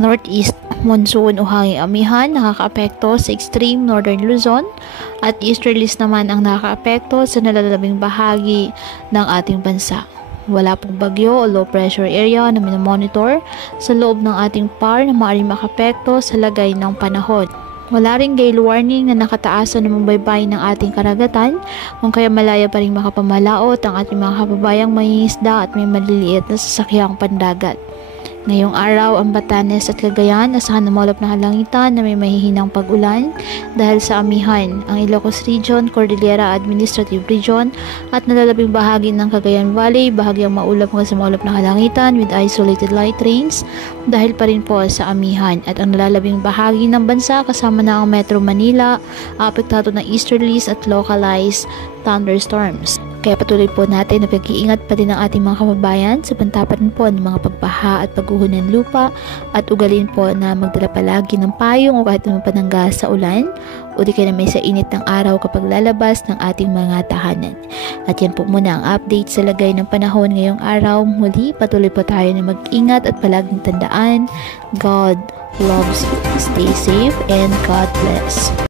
Northeast monsoon o hanging amihan nakakaapekto sa extreme northern Luzon at easterlies naman ang nakakaapekto sa nalalabing bahagi ng ating bansa. Wala pong bagyo o low pressure area na minomonitor sa loob ng ating PAR na maaaring makapekto sa lagay ng panahon. Wala ring gale warning na nakataasan ng baybay ng ating karagatan, kung kaya malaya pa rin makapamalaot ang ating mga kababayang mangingisda at may maliliit na sasakyang pandagat. Ngayong araw, ang Batanes at Cagayan asahan na maulap na kalangitan na may mahihinang pag-ulan dahil sa amihan. Ang Ilocos Region, Cordillera Administrative Region at nalalabing bahagi ng Cagayan Valley, bahagyang maulap hanggang sa maulap na kalangitan with isolated light rains dahil pa rin po sa amihan. At ang nalalabing bahagi ng bansa kasama na ang Metro Manila, apektado ng easterlies at localized thunderstorms. Kaya patuloy po natin na pag-iingat pa din ang ating mga kababayan sa pantapan po ng mga pagbaha at pagguho ng lupa at ugalin po na magdala palagi ng payong o kahit naman panangga sa ulan o di kaya may sa init ng araw kapag lalabas ng ating mga tahanan. At yan po muna ang update sa lagay ng panahon ngayong araw. Muli patuloy po tayo na mag-ingat at palaging tandaan, God loves you. Stay safe and God bless.